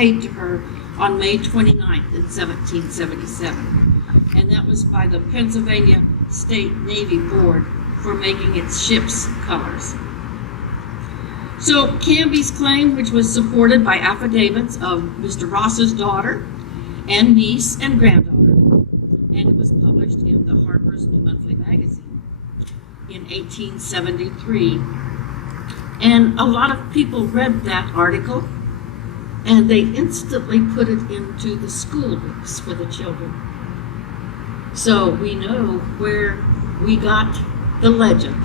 paid to her on May 29th in 1777. And that was by the Pennsylvania State Navy Board for making its ship's colors. So Canby's claim, which was supported by affidavits of Mr. Ross's daughter and niece and granddaughter, and it was published in the Harper's New Monthly Magazine in 1873. And a lot of people read that article, and they instantly put it into the school books for the children. So we know where we got the legend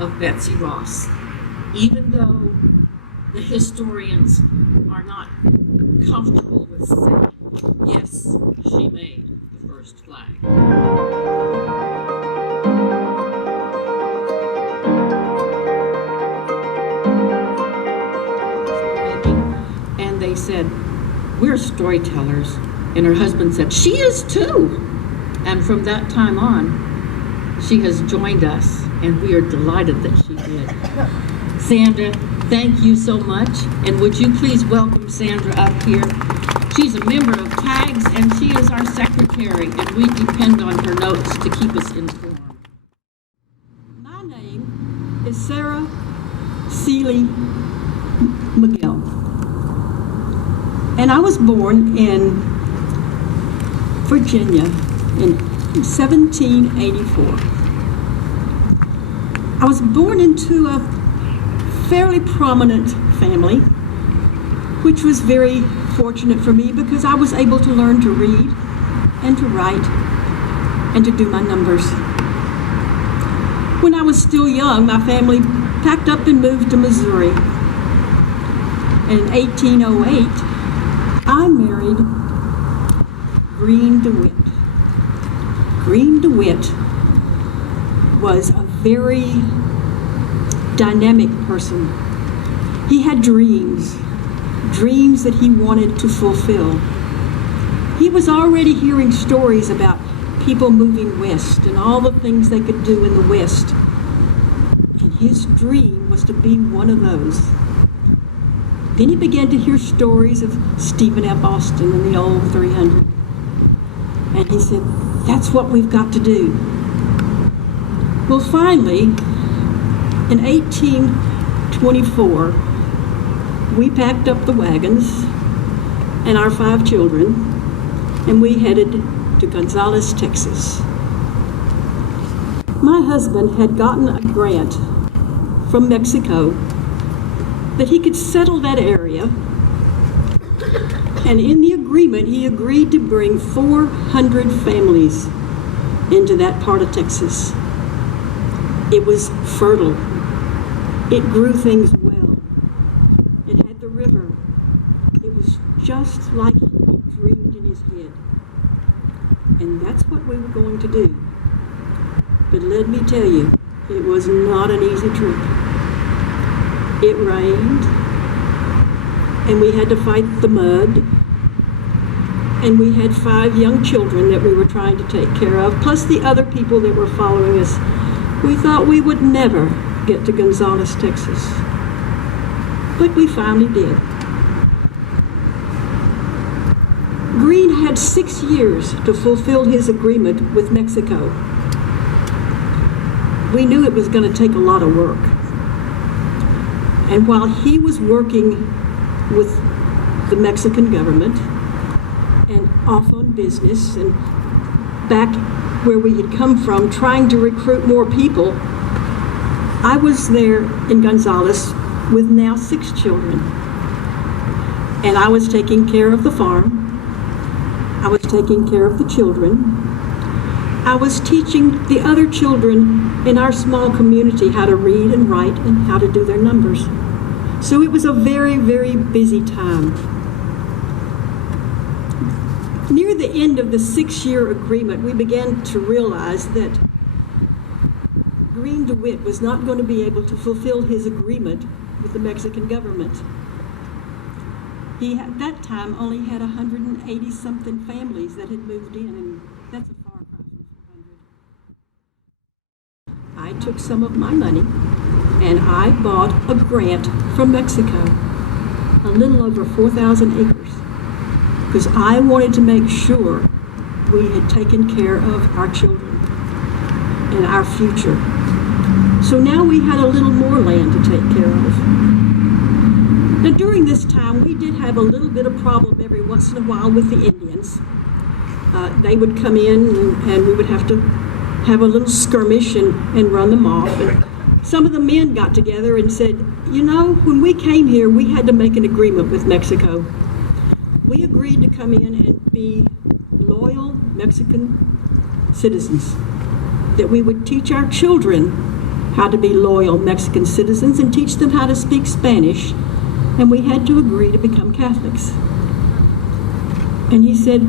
of Betsy Ross, even though the historians are not comfortable with saying, yes, she made the first flag. And they said, we're storytellers. And her husband said, she is too. And from that time on, she has joined us, and we are delighted that she did. Sandra, thank you so much. And would you please welcome Sandra up here? She's a member of TAGS, and she is our secretary, and we depend on her notes to keep us informed. My name is Sarah Seeley McGill, and I was born in Virginia in 1784. I was born into a fairly prominent family, which was very fortunate for me because I was able to learn to read and to write and to do my numbers. When I was still young, my family packed up and moved to Missouri. In 1808, I married Green DeWitt. Green DeWitt was a very dynamic person. He had dreams that he wanted to fulfill. He was already hearing stories about people moving west and all the things they could do in the West. And his dream was to be one of those. Then he began to hear stories of Stephen F. Austin and the old 300. And he said, that's what we've got to do. Well, finally, in 1824, we packed up the wagons and our 5 children, and we headed to Gonzales, Texas. My husband had gotten a grant from Mexico that he could settle that area, and in the agreement, he agreed to bring 400 families into that part of Texas. It was fertile. It grew things well. It had the river. It was just like he dreamed in his head. And that's what we were going to do. But let me tell you, it was not an easy trip. It rained, and we had to fight the mud, and we had 5 young children that we were trying to take care of, plus the other people that were following us. We thought we would never get to Gonzales, Texas, but we finally did. Green had 6 years to fulfill his agreement with Mexico. We knew it was going to take a lot of work. And while he was working with the Mexican government and off on business and back where we had come from trying to recruit more people, I was there in Gonzales with now 6 children. And I was taking care of the farm. I was taking care of the children. I was teaching the other children in our small community how to read and write and how to do their numbers. So it was a very, very busy time. Near the end of the 6-year agreement, we began to realize that Green DeWitt was not going to be able to fulfill his agreement with the Mexican government. He at that time only had 180-something families that had moved in, and that's a far cry from 400. I took some of my money and I bought a grant from Mexico, a little over 4,000 acres. because I wanted to make sure we had taken care of our children and our future. So now we had a little more land to take care of. Now during this time, we did have a little bit of problem every once in a while with the Indians. They would come in and we would have to have a little skirmish and run them off. And some of the men got together and said, you know, when we came here, we had to make an agreement with Mexico. We agreed to come in and be loyal Mexican citizens, that we would teach our children how to be loyal Mexican citizens and teach them how to speak Spanish, and we had to agree to become Catholics. And he said,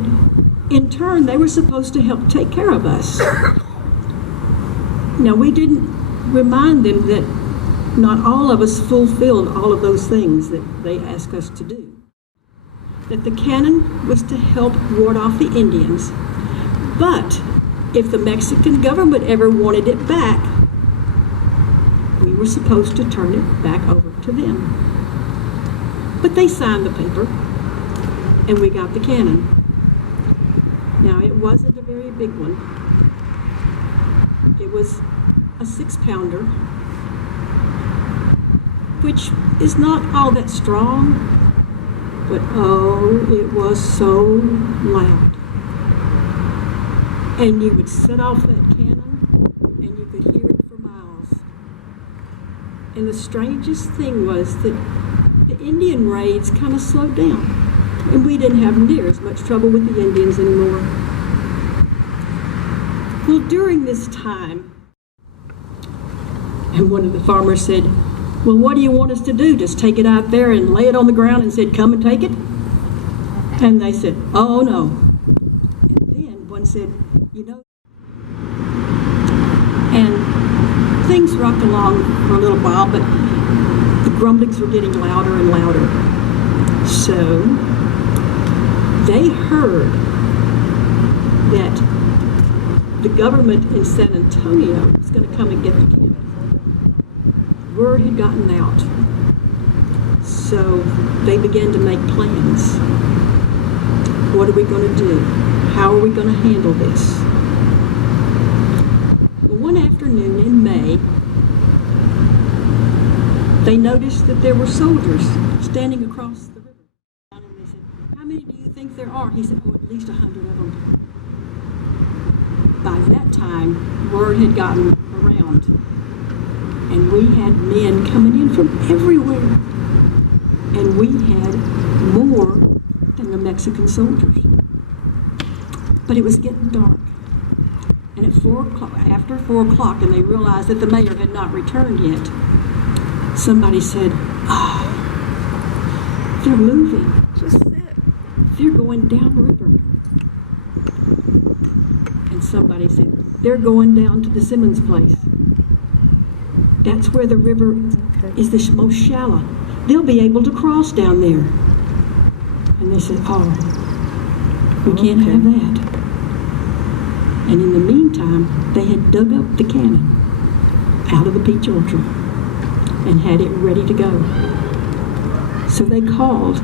in turn, they were supposed to help take care of us. Now, we didn't remind them that not all of us fulfilled all of those things that they asked us to do. That the cannon was to help ward off the Indians, but if the Mexican government ever wanted it back, we were supposed to turn it back over to them. But they signed the paper, and we got the cannon. Now, it wasn't a very big one. It was a 6-pounder, which is not all that strong, but oh, it was so loud. And you would set off that cannon, and you could hear it for miles. And the strangest thing was that the Indian raids kind of slowed down, and we didn't have near as much trouble with the Indians anymore. Well, during this time, and one of the farmers said, well, what do you want us to do? Just take it out there and lay it on the ground and said, come and take it? And they said, oh, no. And then one said, you know, and things rocked along for a little while, but the grumblings were getting louder and louder. So they heard that the government in San Antonio was going to come and get the cannon. Word had gotten out. So they began to make plans. What are we going to do? How are we going to handle this? Well, one afternoon in May, they noticed that there were soldiers standing across the river. And they said, how many do you think there are? He said, oh, at least 100 of them. By that time, word had gotten around, and we had men coming in from everywhere, and we had more than the Mexican soldiers. But it was getting dark, and at 4 o'clock, after 4 o'clock, and they realized that the mayor had not returned yet, somebody said, oh, they're moving. Just that. They're going downriver. And somebody said, they're going down to the Simmons place. That's where the river is the most shallow. They'll be able to cross down there. And they said, oh, we can't have that. And in the meantime, they had dug up the cannon out of the peach orchard and had it ready to go. So they called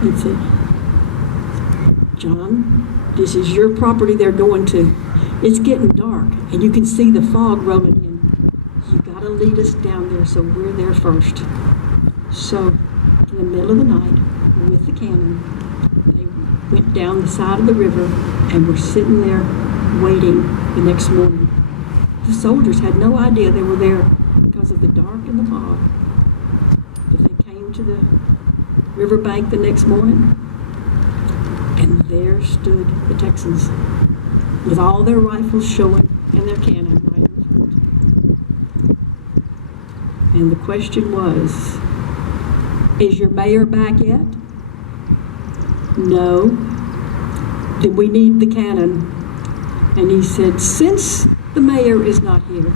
and said, John, this is your property they're going to. It's getting dark, and you can see the fog rolling in. You gotta lead us down there so we're there first. So, in the middle of the night, with the cannon, they went down the side of the river and were sitting there waiting the next morning. The soldiers had no idea they were there because of the dark and the fog. But they came to the riverbank the next morning, and there stood the Texans with all their rifles showing and their cannon right in front. And the question was, is your mayor back yet? No. Then we need the cannon. And he said, since the mayor is not here,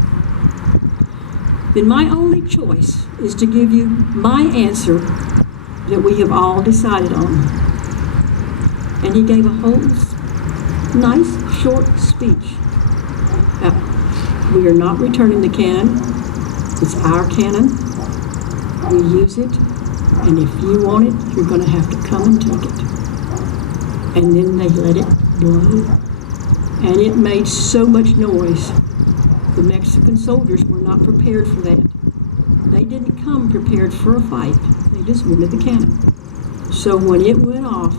then my only choice is to give you my answer that we have all decided on. And he gave a whole nice short speech. We are not returning the cannon. It's our cannon. We use it. And if you want it, you're going to have to come and take it. and then they let it blow. And it made so much noise. The Mexican soldiers were not prepared for that. They didn't come prepared for a fight. They just wanted the cannon. So when it went off,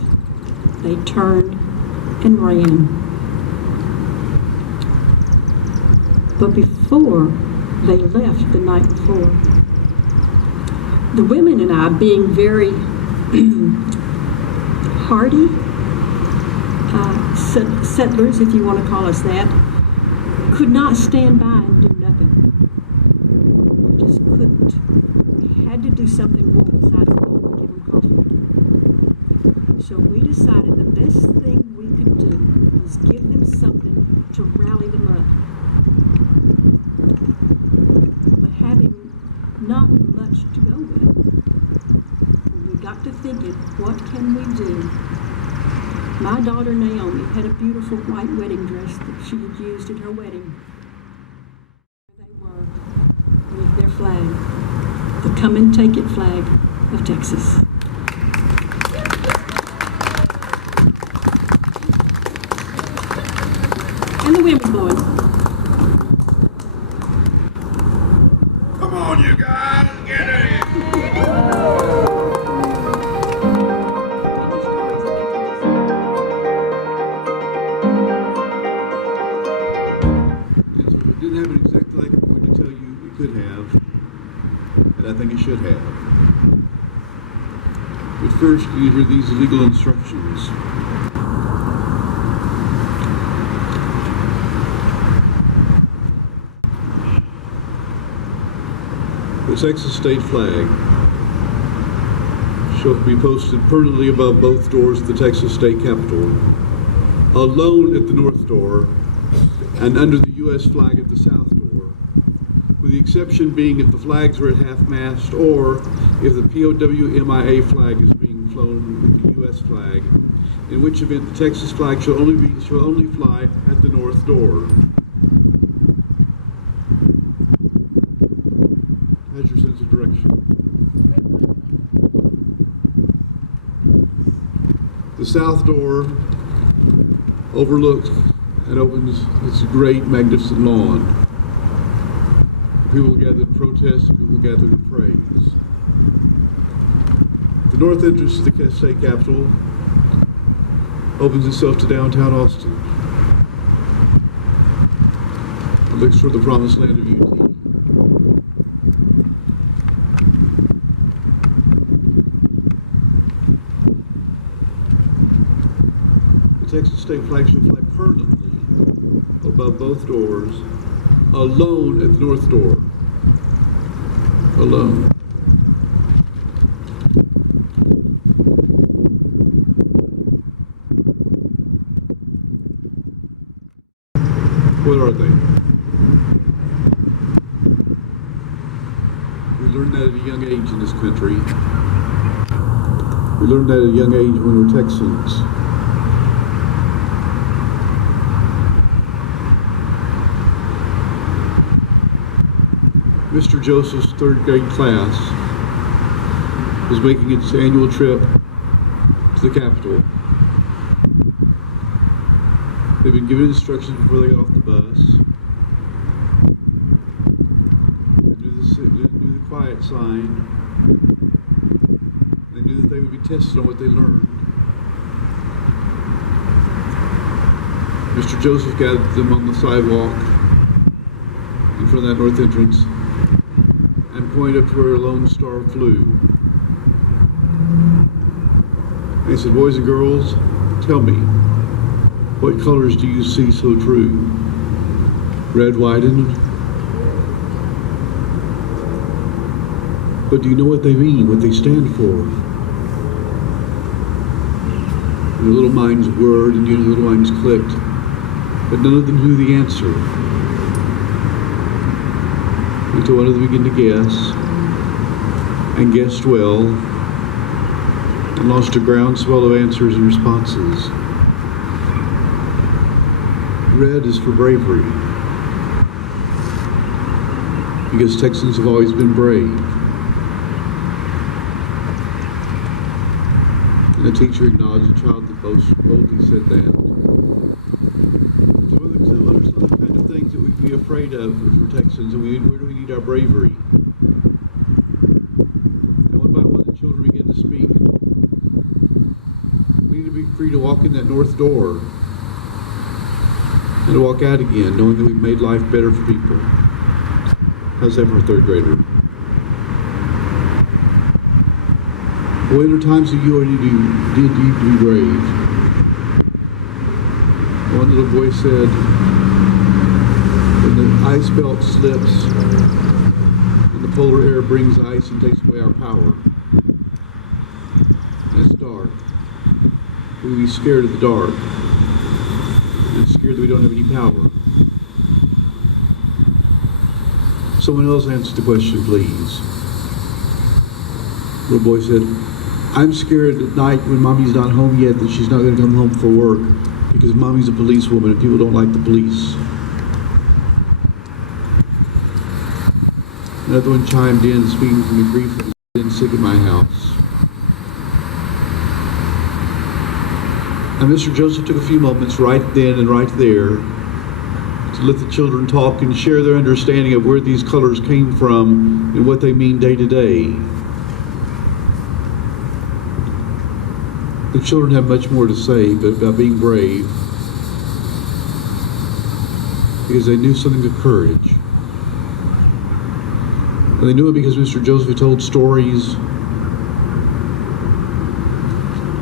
they turned and ran. But before they left the night before, the women and I, being very hardy settlers, if you want to call us that, could not stand by and do nothing. We just couldn't. We had to do something more besides give them coffee. So we decided the best thing we could do was give them something to rally them up. But having not much to go with, we got to thinking, what can we do? My daughter Naomi had a beautiful white wedding dress that she had used at her wedding. There they were, with their flag, the Come and Take It flag of Texas. And the wind was blowing. Come on, you guys, get in! Didn't have it exactly like I'm going to tell you it could have, and I think it should have. But first, you hear these legal instructions. The Texas state flag shall be posted permanently above both doors of the Texas state capitol, alone at the north door, and under the U.S. flag at the south door, with the exception being if the flags are at half-mast or if the POW-MIA flag is being flown with the U.S. flag, in which event the Texas flag shall only fly at the north door. How's your sense of direction? The south door overlooks and opens its great, magnificent lawn. People gather to protest, people gather to praise. The north entrance to the state capitol opens itself to downtown Austin. It looks toward the promised land of UT. The Texas state flag shall fly permanently above both doors, alone at the north door. Alone. What are they? We learned that at a young age in this country. We learned that at a young age when we were Texans. Mr. Joseph's third grade class was making its annual trip to the Capitol. They'd been given instructions before they got off the bus. They knew the quiet sign. They knew that they would be tested on what they learned. Mr. Joseph gathered them on the sidewalk in front of that north entrance and pointed up to where a lone star flew. And he said, "Boys and girls, tell me, what colors do you see so true? Red, white, and..." But do you know what they mean, what they stand for? And the little minds whirred and the little minds clicked, but none of them knew the answer. Until one of them began to guess, and guessed well, and launched a groundswell of answers and responses. Red is for bravery, because Texans have always been brave. And the teacher acknowledged the child that boldly said that. So what are some of the kind of things that we'd be afraid of if we're Texans, and where do we need our bravery? And one by one the children begin to speak. We need to be free to walk in that north door and to walk out again, knowing that we've made life better for people. How's that for a third grader? Boy, there are times that you already did to be brave. One little boy said, when the ice belt slips and the polar air brings ice and takes away our power, and it's dark, we'll be scared of the dark and scared that we don't have any power. Someone else answer the question, please. Little boy said, I'm scared at night when mommy's not home yet that she's not going to come home for work because mommy's a policewoman and people don't like the police. Another one chimed in, speaking from the grief that has been sick at my house. And Mr. Joseph took a few moments right then and right there to let the children talk and share their understanding of where these colors came from and what they mean day to day. The children have much more to say about being brave because they knew something of courage. And they knew it because Mr. Joseph had told stories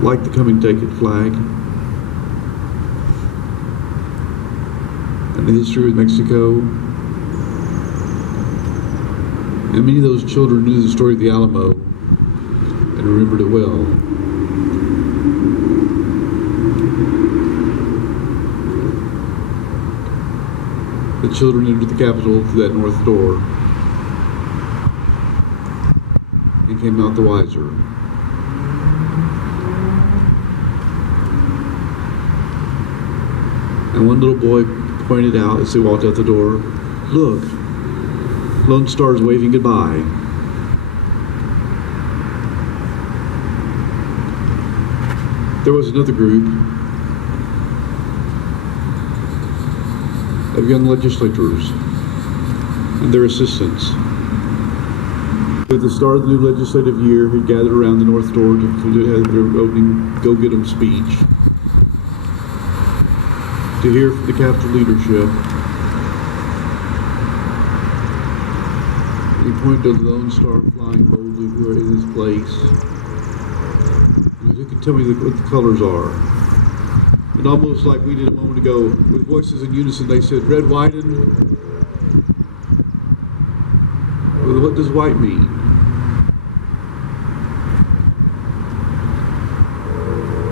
like the Come and Take It flag and the history with Mexico. And many of those children knew the story of the Alamo and remembered it well. The children entered the Capitol through that north door and came out the wiser. And one little boy pointed out as they walked out the door, look, Lone Star's waving goodbye. There was another group of young legislators and their assistants. At the start of the new legislative year, had gathered around the north door to have their opening go-get-em speech, to hear from the Capitol leadership. He pointed to the Lone Star flying boldly in his place. Who can tell me what the colors are? And almost like we did a moment ago, with voices in unison, they said, red, white, and... Well, what does white mean?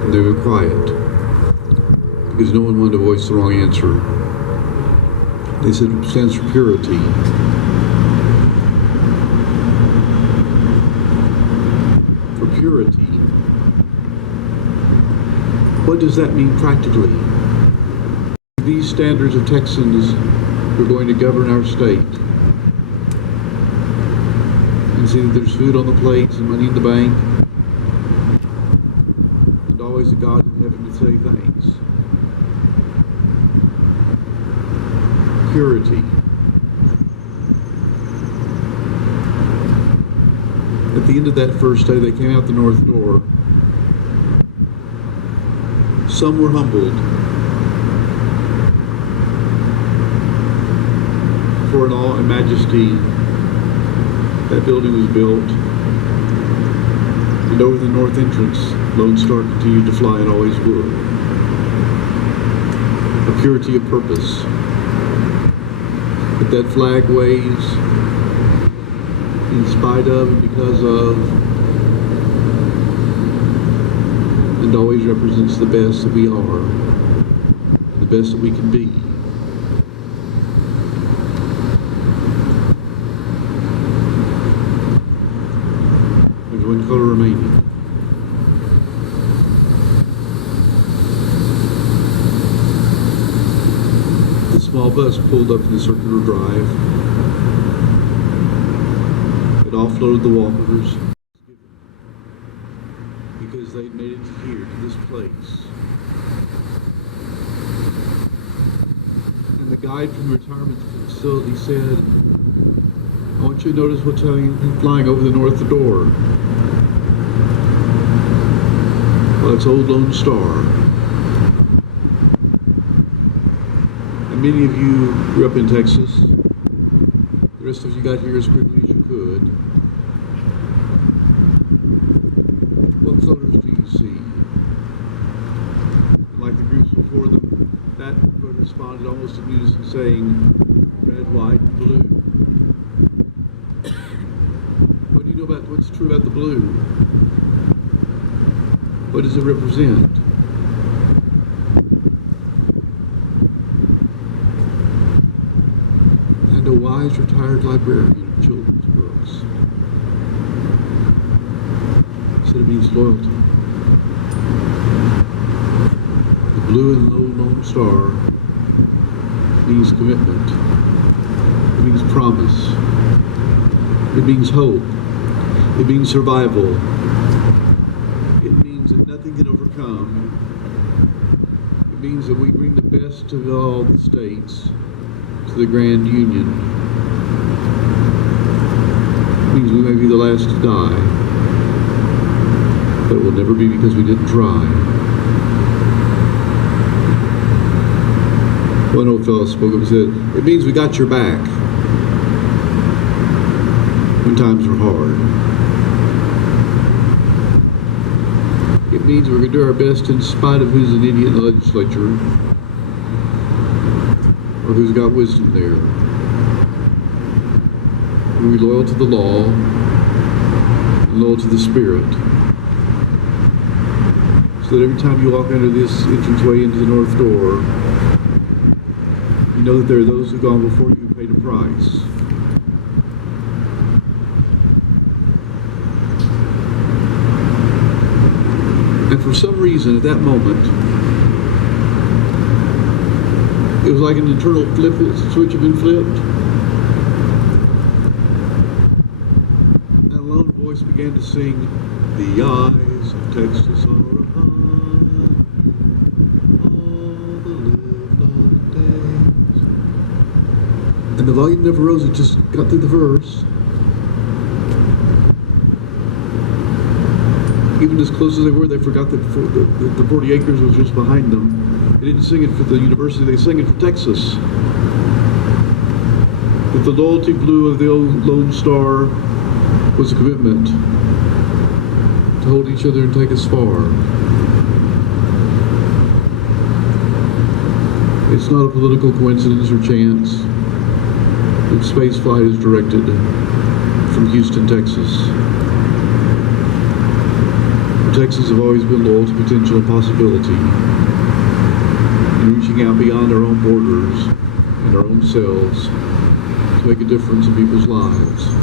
And they were quiet, because no one wanted to voice the wrong answer. They said it stands for purity. For purity. What does that mean practically? These standards of Texans are going to govern our state. And see that there's food on the plates and money in the bank, and always a God in heaven to say thanks. Purity. At the end of that first day, they came out the north door. Some were humbled for in awe and majesty that building was built, and over the north entrance Lone Star continued to fly and always would. A purity of purpose. But that flag waves in spite of and because of, and always represents the best that we are, the best that we can be. There's one color remaining. The small bus pulled up in the circular drive. It offloaded the walkers because they made it here to this place. And the guide from the retirement facility said, I want you to notice what's flying over the north door. Well, it's Old Lone Star. And many of you grew up in Texas. The rest of you got here as quickly as you could. What colors do you see? Like the groups before them, that responded almost in unison saying, red, white, and blue. What do you know about what's true about the blue? What does it represent? And a wise retired librarian of children's books said it means loyalty. The blue and Lone Star means commitment. It means promise. It means hope. It means survival. It means that nothing can overcome. It means that we bring the best of all the states to the Grand Union. It means we may be the last to die, but it will never be because we didn't try. One old fellow spoke up and said, it means we got your back when times are hard. It means we're going to do our best in spite of who's an idiot in the legislature or who's got wisdom there. We're loyal to the law and loyal to the Spirit. So that every time you walk under this entranceway into the north door, you know that there are those who've gone before you who paid a price. And for some reason, at that moment, it was like an internal switch had been flipped. And a lone voice began to sing, the eyes of Texas are upon all the livelong days. And the volume never rose, it just got through the verse. Even as close as they were, they forgot that the 40 acres was just behind them. They didn't sing it for the university, they sang it for Texas. That the loyalty blue of the old Lone Star was a commitment to hold each other and take us far. It's not a political coincidence or chance that space flight is directed from Houston, Texas. Texans have always been loyal to potential and possibility, and reaching out beyond our own borders and our own selves to make a difference in people's lives.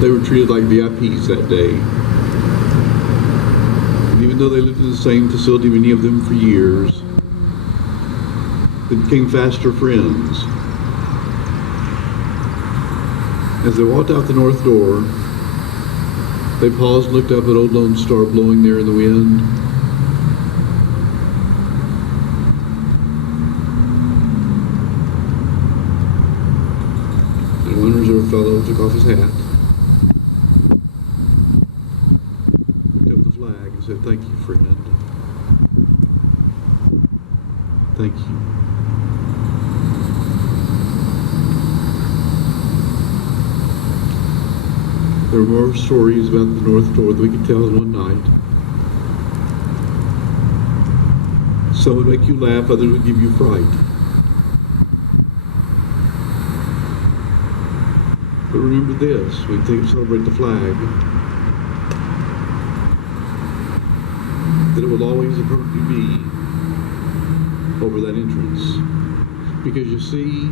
They were treated like VIPs that day. And even though they lived in the same facility, many of them for years, they became faster friends. As they walked out the north door, they paused and looked up at Old Lone Star blowing there in the wind. And one reserve fellow took off his hat, picked up the flag and said, thank you, friend. Thank you. There are more stories about the North Door that we could tell in one night. Some would make you laugh, others would give you fright. But remember this, when you celebrate the flag, that it will always and permanently be over that entrance. Because you see,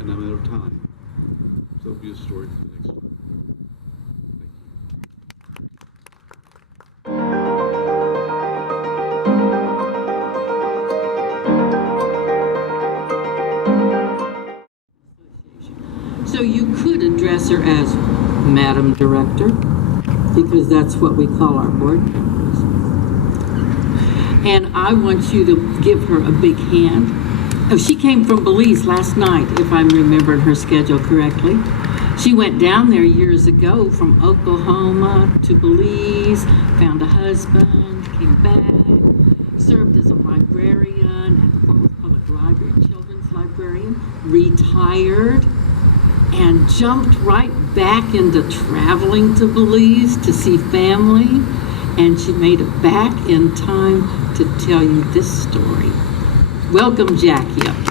and I'm out of time. So it'll be a story for the next one. Thank you. So you address her as Madam Director, because that's what we call our board members. And I want you to give her a big hand. Oh, she came from Belize last night, if I'm remembering her schedule correctly. She went down there years ago from Oklahoma to Belize, found a husband, came back, served as a librarian at the Fort Worth Public Library, children's librarian, retired, and jumped right back into traveling to Belize to see family. And she made it back in time to tell you this story. Welcome, Jackie, up here.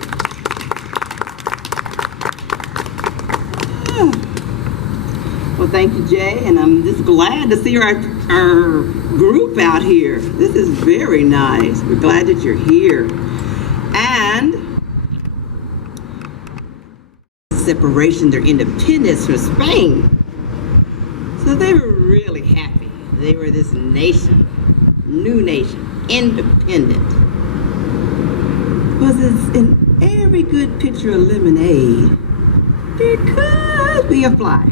Well, thank you, Jay, and I'm just glad to see our group out here. This is very nice. We're glad that you're here. And separation, their independence from Spain. So they were really happy. They were this nation, new nation, independent. Because it's in every good picture of lemonade, there could be a fly.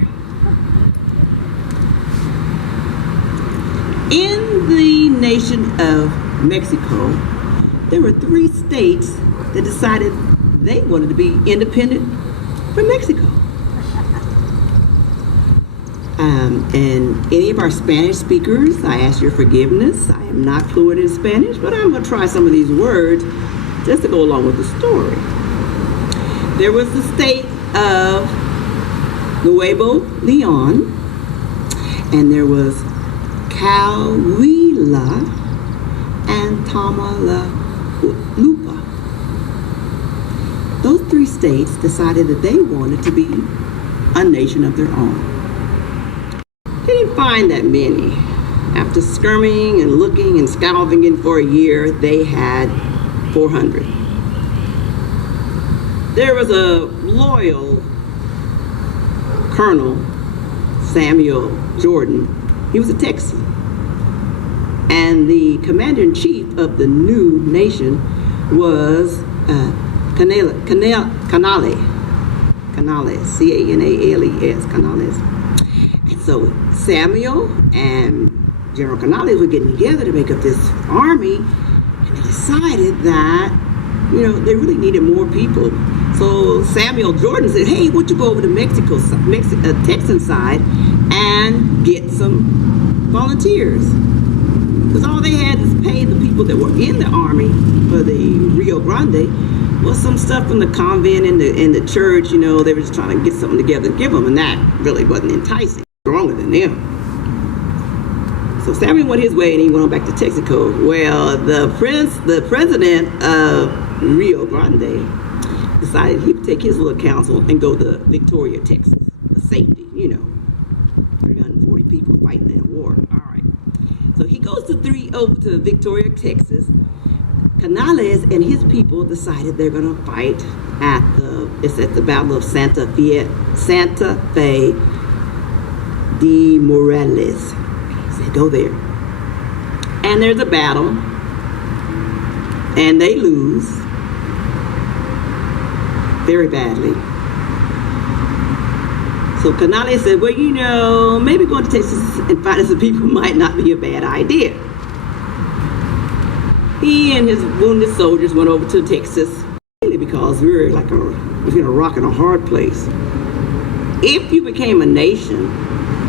In the nation of Mexico, there were 3 states that decided they wanted to be independent from Mexico. And any of our Spanish speakers, I ask your forgiveness. I am not fluent in Spanish, but I'm going to try some of these words just to go along with the story. There was the state of Nuevo Leon, and there was Coahuila and Tamaulipas. Those 3 states decided that they wanted to be a nation of their own. They didn't find that many. After skirming and looking and scavenging for a year, they had 400. There was a loyal Colonel, Samuel Jordan. He was a Texan. And the commander-in-chief of the new nation was Canales, C-A-N-A-L-E-S, Canales. And so Samuel and General Canales were getting together to make up this army, and they decided that, they really needed more people. So Samuel Jordan said, hey, why don't you go over to Texan side and get some volunteers? Because all they had is pay the people that were in the army for the Rio Grande was some stuff from the convent and the church. They were just trying to get something together to give them, and that really wasn't enticing. Stronger than them. So Samuel went his way and he went on back to Texaco. Well, the president of Rio Grande decided he would take his little council and go to Victoria, Texas, for safety. 340 people fighting in a war. All right. So he goes over to Victoria, Texas. Canales and his people decided they're going to fight at the Battle of Santa Fe de Morales. So they go there. And there's a battle. And they lose very badly. So Canales said, well, maybe going to Texas and finding some people might not be a bad idea. He and his wounded soldiers went over to Texas, mainly because we were in a rock and a hard place. If you became a nation,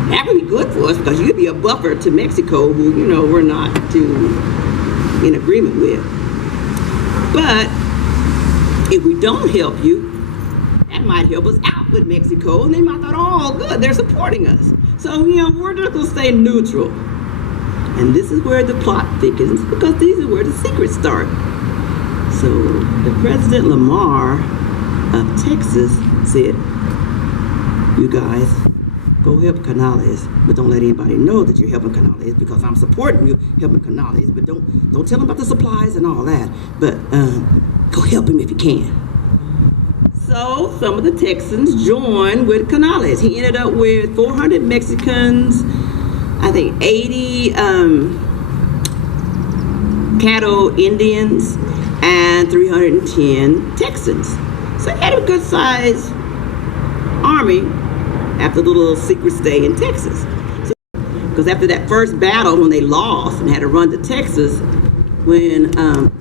that would be good for us because you'd be a buffer to Mexico, who, we're not in agreement with. But if we don't help you, that might help us out with Mexico, and they might thought, oh, good, they're supporting us. So, we're just going to stay neutral. And this is where the plot thickens, because these are where the secrets start. So the President Lamar of Texas said, you guys, go help Canales, but don't let anybody know that you're helping Canales, because I'm supporting you helping Canales, but don't tell him about the supplies and all that, but go help him if you can. So some of the Texans joined with Canales. He ended up with 400 Mexicans, I think 80 Caddo Indians, and 310 Texans. So he had a good sized army after the little secret stay in Texas. Because after that first battle, when they lost and had to run to Texas, when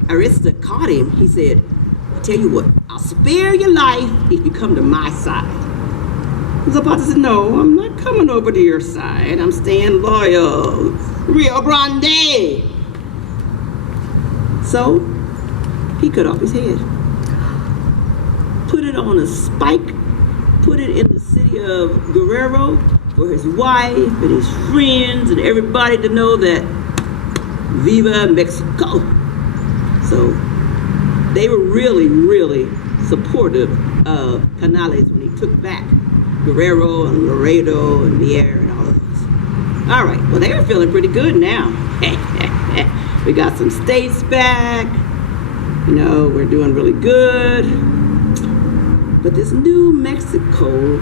Arista caught him, he said, "I tell you what, I'll spare your life if you come to my side." Zapata said, "No, I'm not coming over to your side. I'm staying loyal. Rio Grande." So he cut off his head, put it on a spike, put it in the city of Guerrero for his wife and his friends and everybody to know that Viva Mexico. So they were really, really supportive of Canales when he took back Guerrero and Laredo and Mier and all of those. All right, well, they were feeling pretty good now. We got some states back. You know, we're doing really good. But this new Mexican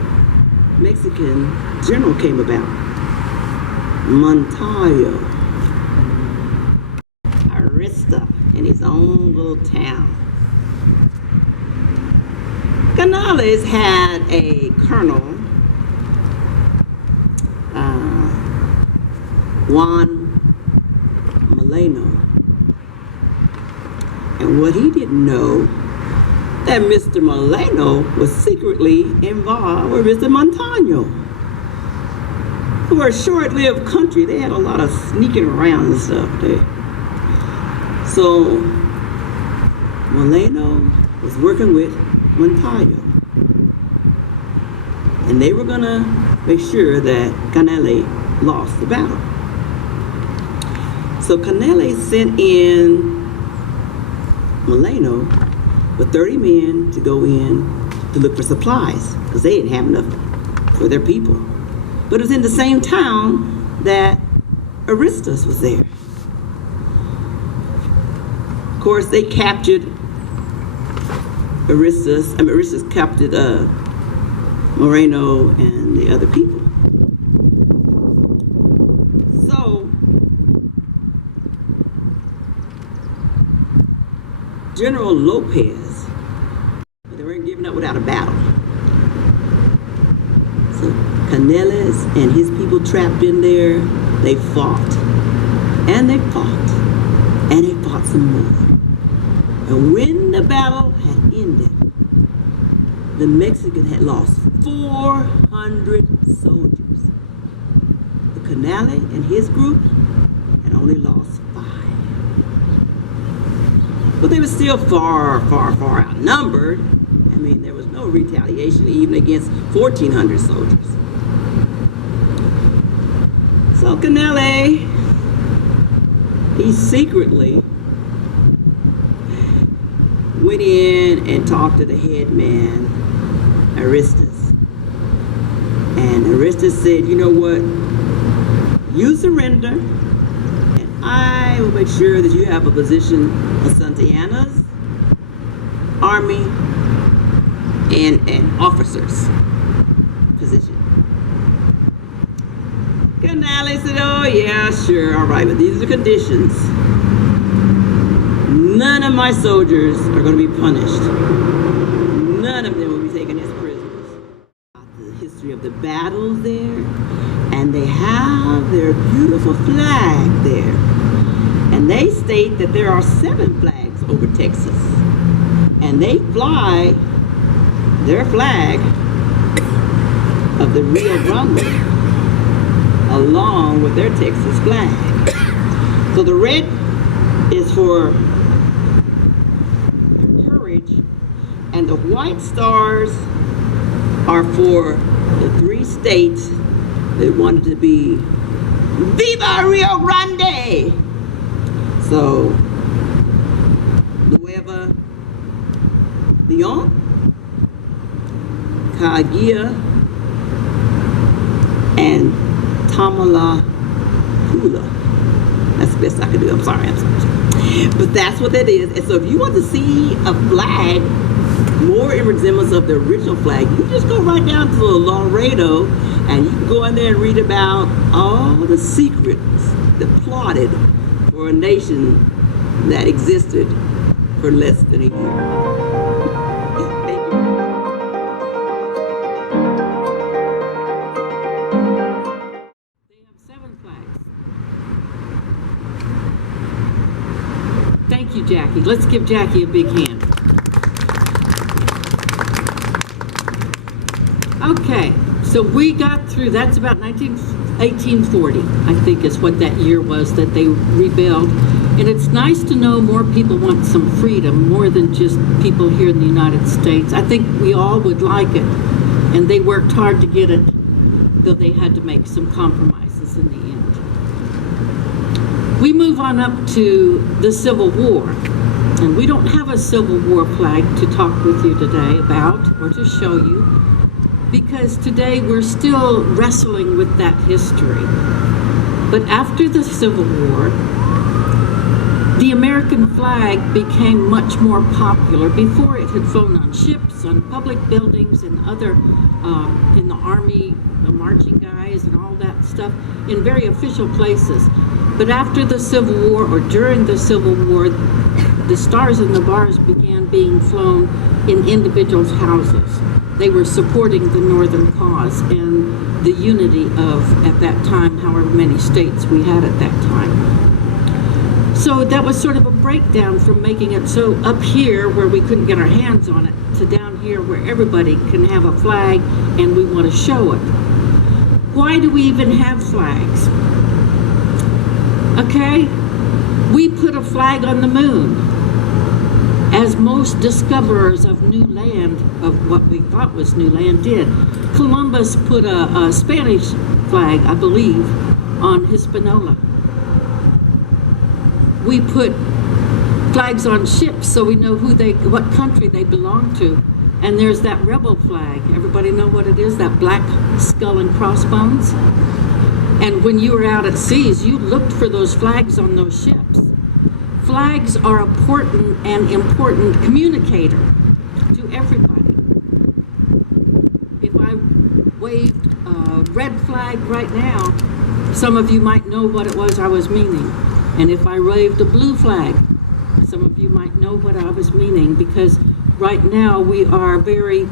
general came about. Montayo. Arista in his own little town. Canales had a colonel, Juan Moreno. And what he didn't know, that Mr. Moreno was secretly involved with Mr. Montaño. Who were a short-lived country. They had a lot of sneaking around and stuff there. So Moreno was working with Montaño. And they were gonna make sure that Canale lost the battle. So Canale sent in Moreno with 30 men to go in to look for supplies because they didn't have enough for their people. But it was in the same town that Aristas was there. Of course, they captured Aristas captured Moreno and the other people. So General Lopez, they weren't giving up without a battle. So Canales and his people trapped in there, they fought. And they fought. And they fought some more. And when the battle had ended, the Mexican had lost 400 soldiers. The Canale and his group had only lost 5. But they were still far, far, far outnumbered. I mean, there was no retaliation even against 1,400 soldiers. So Canale, he secretly went in and talked to the head man, Aristas. And Aristas said, "You know what? You surrender, and I will make sure that you have a position of Santa Anna's army and officers position." Canale said, "Oh yeah, sure, all right, but these are the conditions. None of my soldiers are going to be punished. None of them will be taken as prisoners." The history of the battles there, and they have their beautiful flag there. And they state that there are 7 flags over Texas. And they fly their flag of the Rio Grande along with their Texas flag. So the red is for courage, and the white stars are for the 3 states that wanted to be Viva Rio Grande. So Nueva Leon, Caguia, and Tamalapula. That's the best I can do. I'm sorry. But that's what that is. And so if you want to see a flag more in resemblance of the original flag, you just go right down to Laredo and you can go in there and read about all the secrets that plotted for a nation that existed for less than a year. Thank you. Thank you, Jackie. Let's give Jackie a big hand. Okay, so we got through, that's about 1840, I think is what that year was that they rebelled. And it's nice to know more people want some freedom, more than just people here in the United States. I think we all would like it, and they worked hard to get it, though they had to make some compromises in the end. We move on up to the Civil War, and we don't have a Civil War flag to talk with you today about or to show you, because today we're still wrestling with that history. But after the Civil War, the American flag became much more popular. Before, it had flown on ships, on public buildings, and other, in the Army, the marching guys and all that stuff, in very official places. But after the Civil War, or during the Civil War, the stars and the bars began being flown in individuals' houses. They were supporting the Northern cause and the unity of, at that time, however many states we had at that time. So that was sort of a breakdown from making it so up here where we couldn't get our hands on it to down here where everybody can have a flag and we want to show it. Why do we even have flags? Okay, we put a flag on the moon. As most discoverers of new land, of what we thought was new land, did. Columbus put a Spanish flag, I believe, on Hispaniola. We put flags on ships so we know what country they belong to. And there's that rebel flag. Everybody know what it is? That black skull and crossbones? And when you were out at seas, you looked for those flags on those ships. Flags are an important communicator to everybody. If I waved a red flag right now, some of you might know what it was I was meaning. And if I waved a blue flag, some of you might know what I was meaning, because right now we are very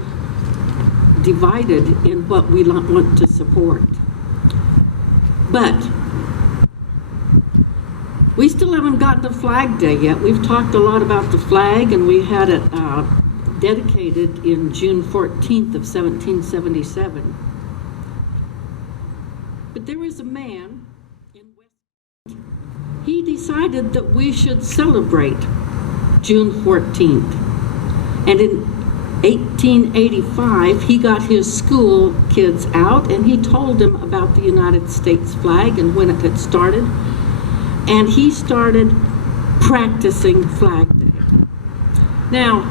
divided in what we want to support. But we still haven't gotten to Flag Day yet. We've talked a lot about the flag, and we had it dedicated in June 14th of 1777. But there was a man in West. He decided that we should celebrate June 14th. And in 1885, he got his school kids out, and he told them about the United States flag and when it had started. And he started practicing Flag Day. Now,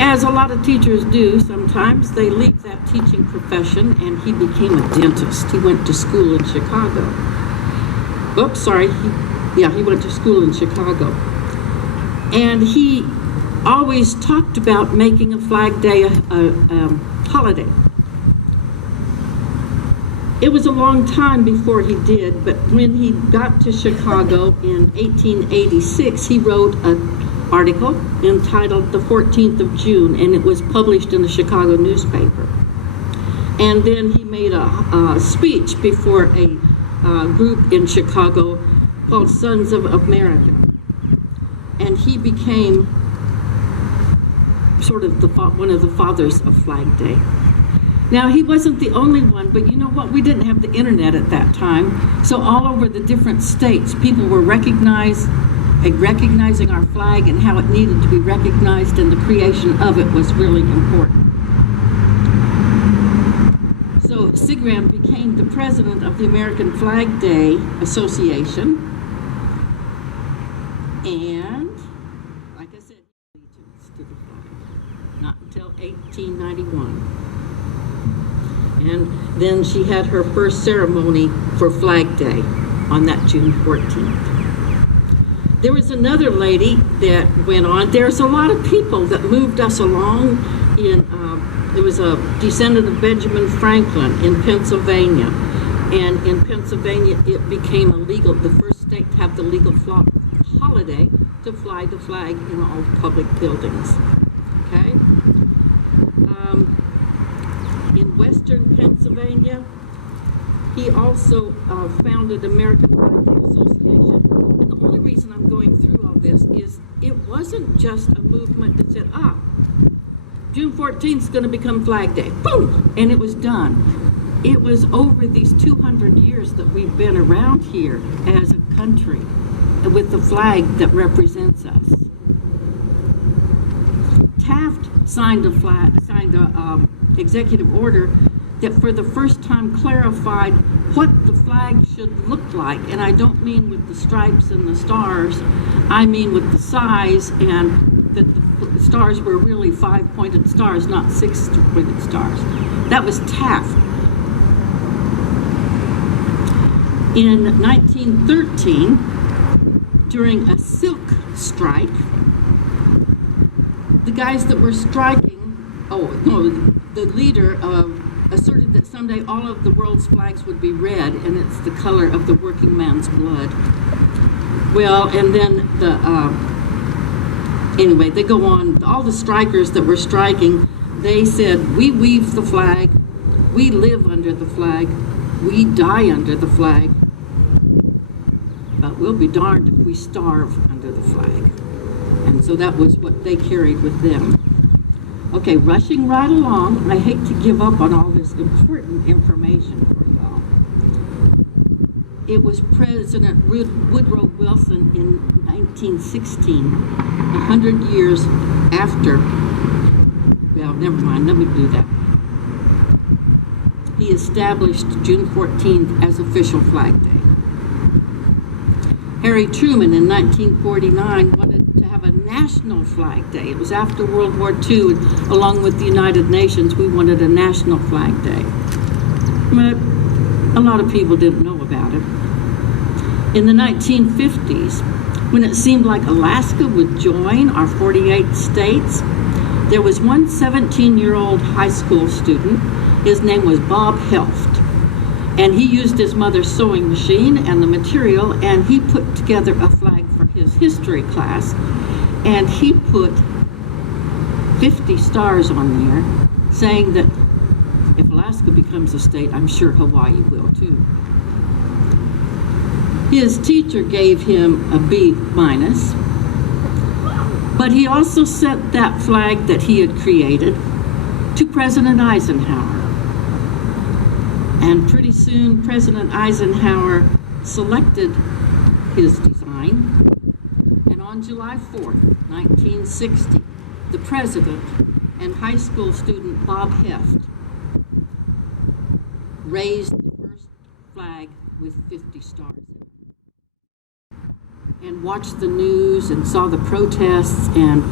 as a lot of teachers do, sometimes they leave that teaching profession, and he became a dentist. He went to school in Chicago. Oops, sorry. He went to school in Chicago. And he always talked about making a Flag Day a holiday. It was a long time before he did, but when he got to Chicago in 1886, he wrote an article entitled The 14th of June, and it was published in the Chicago newspaper. And then he made a speech before a group in Chicago called Sons of America. And he became sort of one of the fathers of Flag Day. Now, he wasn't the only one, but you know what? We didn't have the internet at that time. So all over the different states, people were recognizing our flag and how it needed to be recognized, and the creation of it was really important. So Sigram became the president of the American Flag Day Association. And, like I said, allegiance to the flag. Not until 1891. And then she had her first ceremony for Flag Day on that June 14th. There was another lady that went on. There's a lot of people that moved us along it was a descendant of Benjamin Franklin in Pennsylvania. And in Pennsylvania, it became the first state to have the legal holiday to fly the flag in all public buildings. Okay? In western Pennsylvania, He also founded American Flag Day Association. And the only reason I'm going through all this is it wasn't just a movement that said, June 14th is going to become Flag Day. Boom! And it was done. It was over these 200 years that we've been around here as a country with the flag that represents us. Taft signed a executive order that for the first time clarified what the flag should look like. And I don't mean with the stripes and the stars, I mean with the size, and that the stars were really 5-pointed stars, not 6-pointed stars. That was Taft. In 1913, during a silk strike, the guys that were striking, the leader asserted that someday all of the world's flags would be red, and it's the color of the working man's blood. Well, and then anyway, they go on. All the strikers that were striking, they said, we weave the flag, we live under the flag, we die under the flag, but we'll be darned if we starve under the flag. And so that was what they carried with them. Okay, rushing right along, I hate to give up on all this important information for y'all. It was President Woodrow Wilson in 1916, 100 years after, well, never mind, let me do that. He established June 14th as official Flag Day. Harry Truman in 1949 wanted to have a national Flag Day. It was after World War II, and along with the United Nations, we wanted a national Flag Day. But a lot of people didn't know about it. In the 1950s, when it seemed like Alaska would join our 48 states, there was one 17-year-old high school student. His name was Bob Helft. And he used his mother's sewing machine and the material, and he put together a flag for his history class. And he put 50 stars on there, saying that if Alaska becomes a state, I'm sure Hawaii will too. His teacher gave him a B-, but he also sent that flag that he had created to President Eisenhower. And pretty soon, President Eisenhower selected his design. And on July 4th, 1960, the president and high school student Bob Heft raised the first flag with 50 stars in it. And watched the news and saw the protests and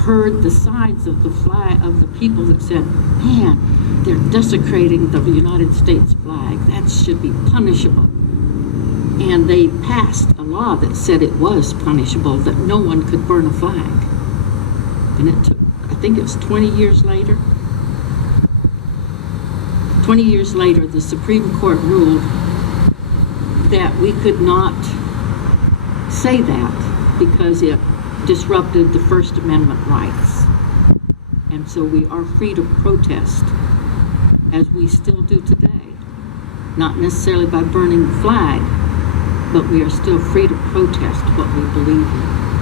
heard the sides of the flag of the people that said, man, they're desecrating the United States flag. That should be punishable. And they passed a law that said it was punishable, that no one could burn a flag. And it took, I think it was 20 years later. 20 years later, the Supreme Court ruled that we could not say that because it disrupted the First Amendment rights. And so we are free to protest, as we still do today. Not necessarily by burning the flag, but we are still free to protest what we believe in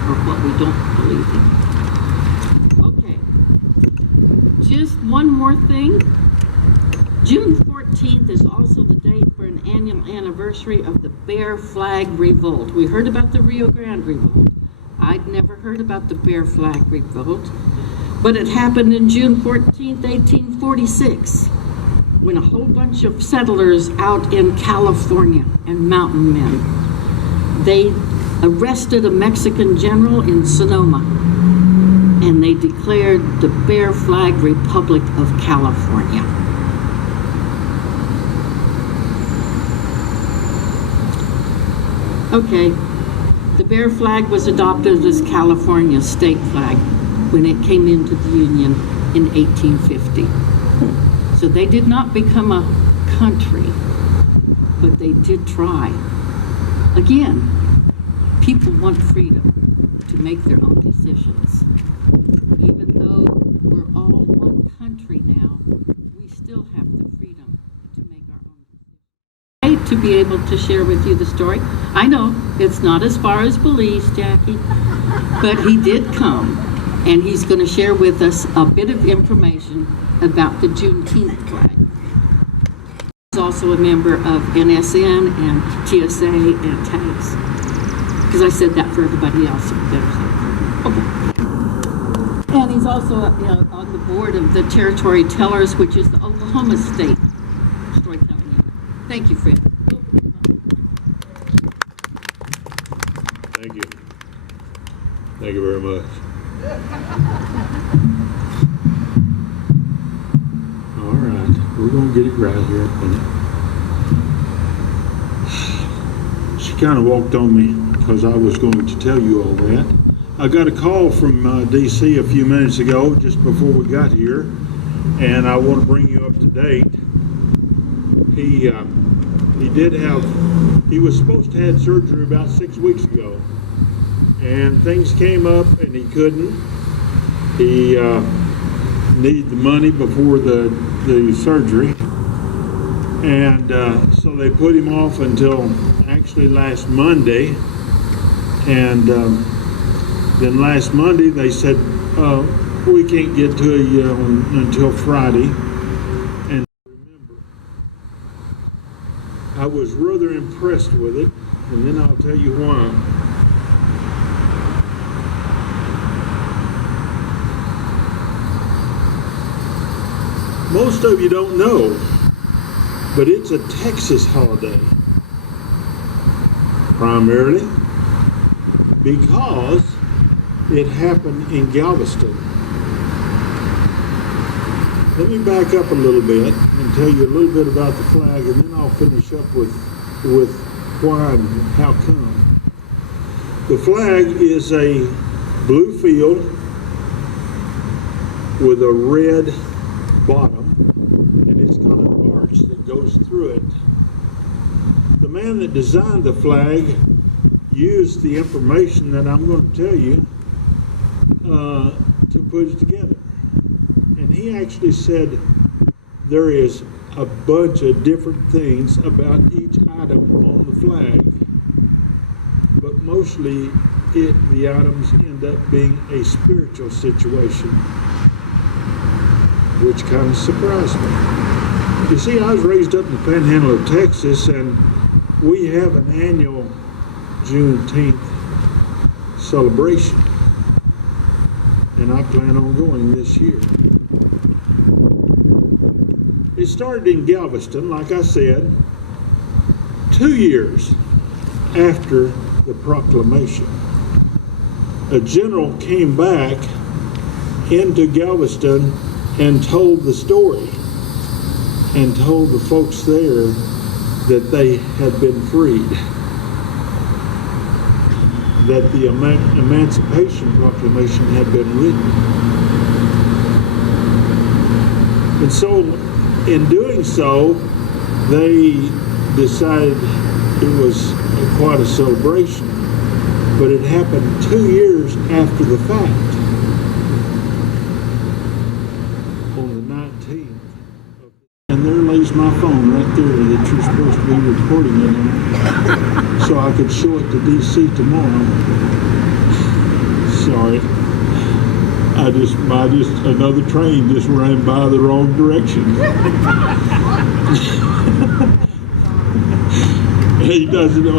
or what we don't believe in. Okay, just one more thing. June 14th is also the date for an annual anniversary of the Bear Flag Revolt. We heard about the Rio Grande Revolt. I'd never heard about the Bear Flag Revolt, but it happened in June 14th, 1846, when a whole bunch of settlers out in California and mountain men, they arrested a Mexican general in Sonoma, and they declared the Bear Flag Republic of California. Okay, the Bear Flag was adopted as California's state flag when it came into the Union in 1850. So they did not become a country, but they did try. Again, people want freedom to make their own decisions. Even though we're all one country now, we still have the freedom to be able to share with you the story. I know it's not as far as Belize, Jackie, but he did come, and he's going to share with us a bit of information about the Juneteenth flag. He's also a member of NSN and TSA and TAGS. Because I said that for everybody else. So okay. And he's also on the board of the Storytellers, which is the Oklahoma State Storytelling Unit. Thank you, Fred. Thank you. Thank you very much. All right, we're going to get it right here in a minute. She kind of walked on me because I was going to tell you all that. I got a call from DC a few minutes ago, just before we got here, and I want to bring you up to date. He was supposed to have surgery about 6 weeks ago, and things came up and he couldn't. He needed the money before the surgery, and so they put him off until actually last Monday, and then last Monday they said, we can't get to you until Friday. And remember, I was rather impressed with it, and then I'll tell you why. Most of you don't know, but it's a Texas holiday. Primarily because it happened in Galveston. Let me back up a little bit and tell you a little bit about the flag, and then I'll finish up with why and how come. The flag is a blue field with a red bottom, and it's got an arch that goes through it. The man that designed the flag used the information that I'm going to tell you to put it together. And he actually said there is a bunch of different things about each item on the flag, but mostly the items end up being a spiritual situation, which kind of surprised me. You see, I was raised up in the Panhandle of Texas, and we have an annual Juneteenth celebration, and I plan on going this year. It started in Galveston, like I said, 2 years after the proclamation. A general came back into Galveston and told the story, and told the folks there that they had been freed, that the Emancipation Proclamation had been written. And so, in doing so, they decided it was quite a celebration, but it happened 2 years after the fact. And there lays my phone right there that you're supposed to be recording it on, so I could show it to DC tomorrow. Sorry. Another train just ran by the wrong direction. He doesn't know.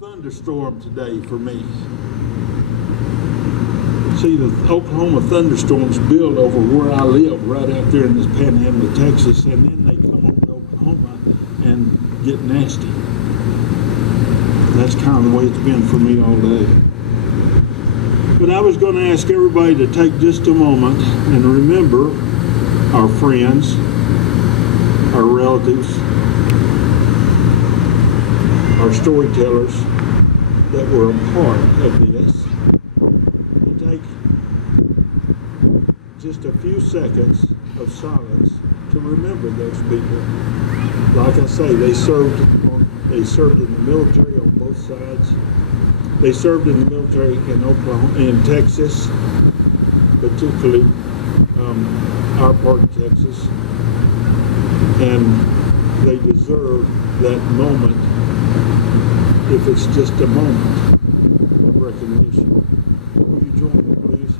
Thunderstorm today for me. See, the Oklahoma thunderstorms build over where I live, right out there in this Panhandle of Texas, and then they come over to Oklahoma and get nasty. That's kind of the way it's been for me all day. But I was going to ask everybody to take just a moment and remember our friends, our relatives, our storytellers that were a part of this. Take just a few seconds of silence to remember those people. Like I say, they served in the military on both sides. They served in the military in Oklahoma, in Texas, particularly our part of Texas, and they deserve that moment, if it's just a moment of recognition. Will you join me, please?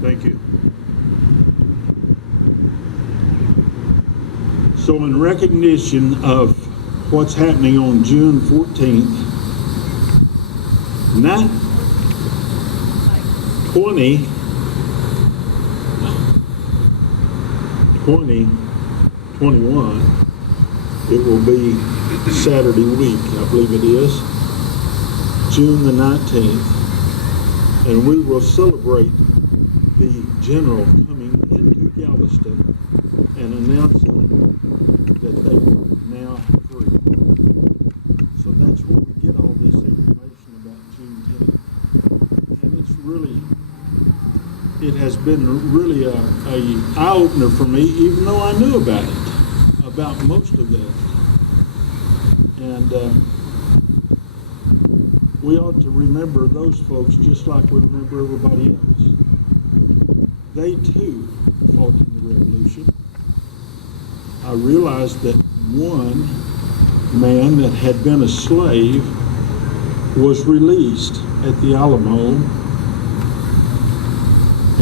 Thank you. So in recognition of what's happening on June 14th, 2021, it will be Saturday week, I believe it is, June the 19th, and we will celebrate the general coming into Galveston and announcing that they are now free. So that's where we get all this information about Juneteenth. And it's really, it has been really a eye-opener for me, even though I knew about it, about most of that. And we ought to remember those folks just like we remember everybody else. They too fought in the Revolution. I realized that one man that had been a slave was released at the Alamo,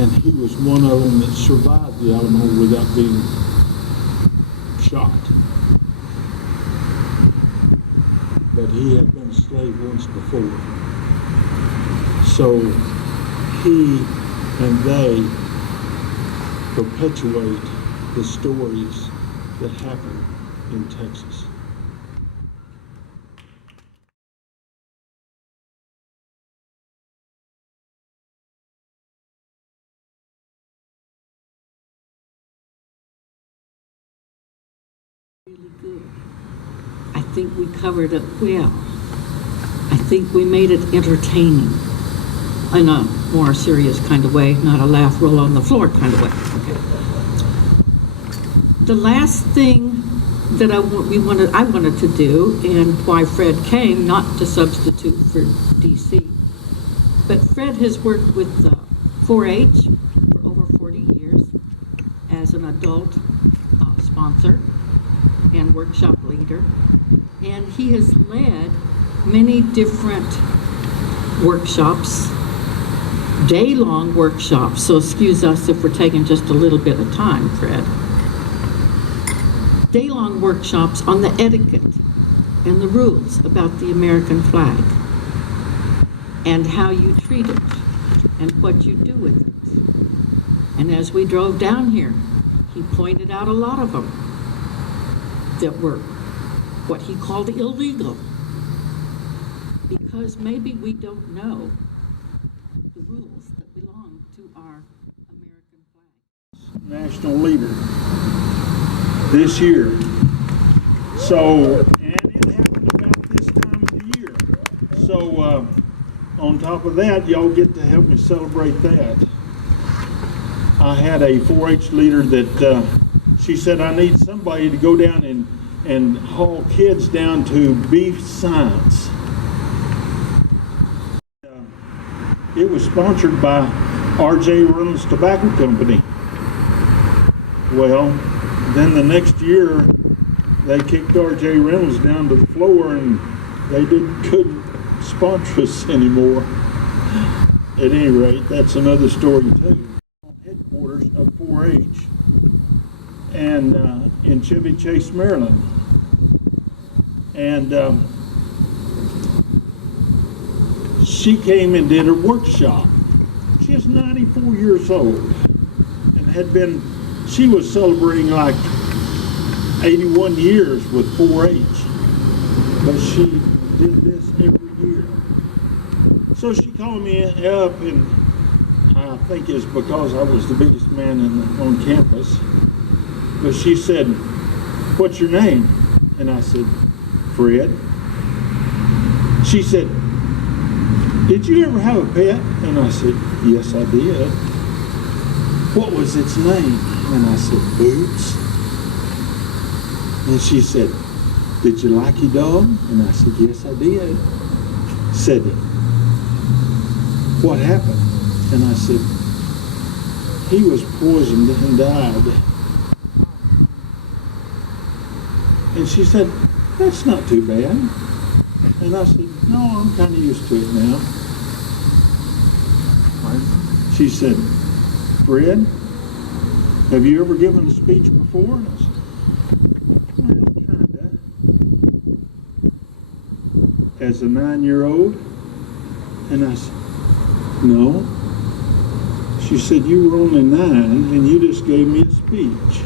and he was one of them that survived the Alamo without being shot. But he had been a slave once before. So he and they perpetuate the stories that happen in Texas. Really good. I think we covered it well. I think we made it entertaining in a more serious kind of way, not a laugh roll on the floor kind of way. Okay. The last thing that I wanted to do, and why Fred came, not to substitute for DC, but Fred has worked with 4-H for over 40 years as an adult sponsor and workshop leader, and he has led many different workshops, day-long workshops, so excuse us if we're taking just a little bit of time, Fred. Day-long workshops on the etiquette and the rules about the American flag and how you treat it and what you do with it. And as we drove down here, he pointed out a lot of them that were what he called illegal, because maybe we don't know the rules that belong to our American flag. National leader this year. So, and it happened about this time of the year. So, on top of that, y'all get to help me celebrate that. I had a 4-H leader that she said, I need somebody to go down and haul kids down to beef science. It was sponsored by R.J. Reynolds Tobacco Company. Well, then the next year, they kicked R.J. Reynolds down to the floor, and they couldn't sponsor us anymore. At any rate, that's another story too. Headquarters of 4-H, and in Chevy Chase, Maryland, and she came and did a workshop. She is 94 years old and she was celebrating like 81 years with 4-H, but she did this every year. So she called me up, and I think it's because I was the biggest man on campus, but she said, what's your name? And I said, Fred. She said, did you ever have a pet? And I said, yes, I did. What was its name? And I said, Boots. And she said, "Did you like your dog?" And I said, "Yes, I did." Said, "What happened?" And I said, "He was poisoned and died." And she said, "That's not too bad." And I said, "No, I'm kind of used to it now." She said, "Fred, have you ever given a speech before?" And I said, "Well, kinda." As a 9-year-old? And I said, "No." She said, "You were only 9 and you just gave me a speech."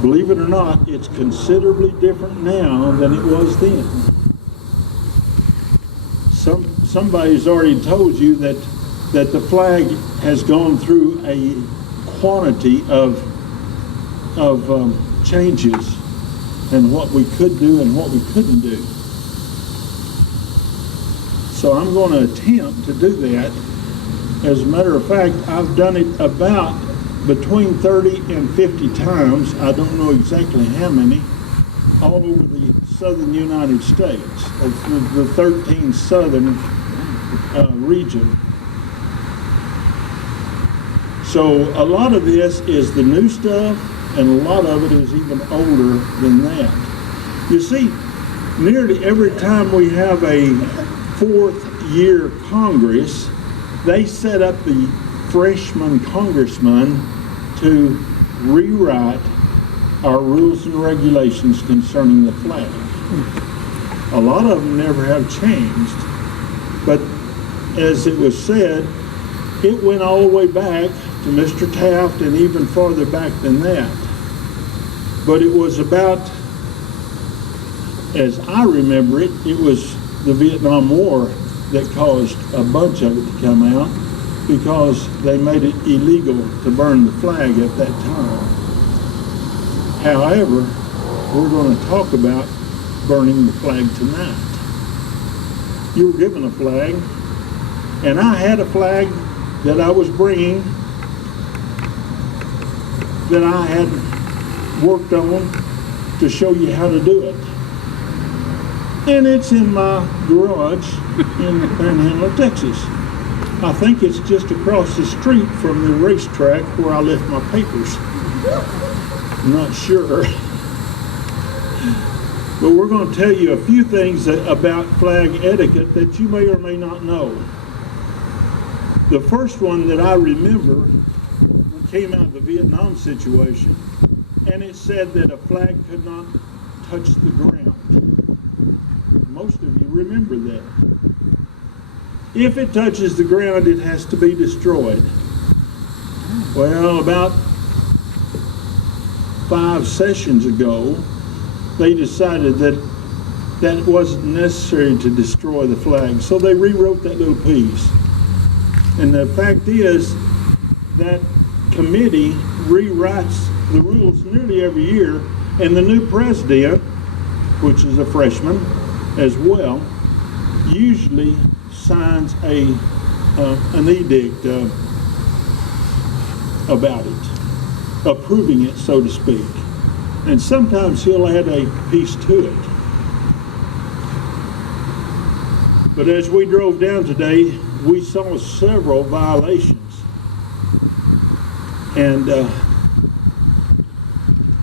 Believe it or not, it's considerably different now than it was then. Somebody's already told you that the flag has gone through a quantity of changes and what we could do and what we couldn't do. So I'm going to attempt to do that. As a matter of fact, I've done it about between 30 and 50 times. I don't know exactly how many, all over the southern United States, of the 13 southern region. So a lot of this is the new stuff, and a lot of it is even older than that. You see, nearly every time we have a 4th-year Congress, they set up the freshman congressman to rewrite our rules and regulations concerning the flag. A lot of them never have changed, but as it was said, it went all the way back to Mr. Taft and even farther back than that. But it was about, as I remember it, it was the Vietnam War that caused a bunch of it to come out, because they made it illegal to burn the flag at that time. However, we're going to talk about burning the flag tonight. You were given a flag, and I had a flag that I was bringing that I had worked on to show you how to do it. And it's in my garage in Panhandle, Texas. I think it's just across the street from the racetrack where I left my papers. I'm not sure. But we're going to tell you a few things about flag etiquette that you may or may not know. The first one that I remember came out of the Vietnam situation, and it said that a flag could not touch the ground. Most of you remember that. If it touches the ground, it has to be destroyed. Well, about 5 sessions ago, they decided that that wasn't necessary to destroy the flag, so they rewrote that little piece. And the fact is that committee rewrites the rules nearly every year, and the new president, which is a freshman as well, usually signs an edict about it, approving it, so to speak. And sometimes he'll add a piece to it. But as we drove down today, we saw several violations. And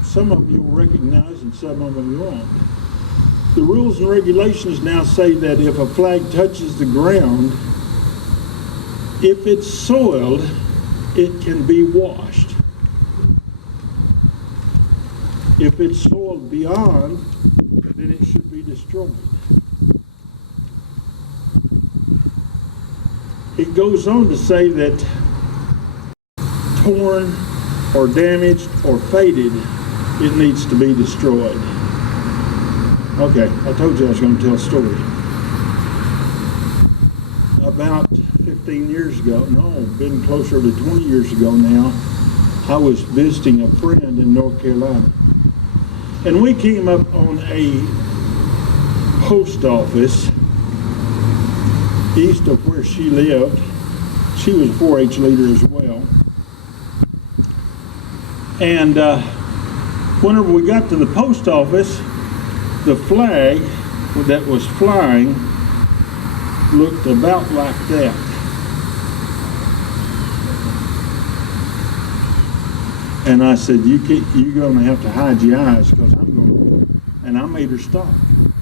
some of you will recognize and some of them you won't. The rules and regulations now say that if a flag touches the ground, if it's soiled, it can be washed. If it's soiled beyond, then it should be destroyed. It goes on to say that torn or damaged or faded, it needs to be destroyed. Okay, I told you I was going to tell a story. About 15 years ago, no, been closer to 20 years ago now, I was visiting a friend in North Carolina. And we came up on a post office east of where she lived. She was a 4-H leader as well. And Whenever we got to the post office, the flag that was flying looked about like that. And I said, you're going to have to hide your eyes because I'm going to. And I made her stop.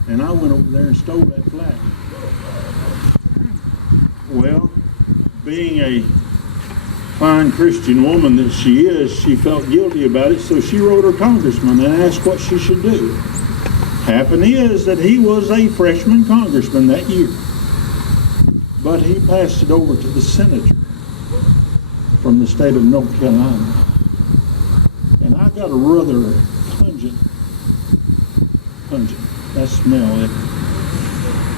And I went over there and stole that flag. Well, being a fine Christian woman that she is, she felt guilty about it, so she wrote her congressman and asked what she should do. Happen is that he was a freshman congressman that year. But he passed it over to the senator from the state of North Carolina. And I got a rather pungent, that smell it.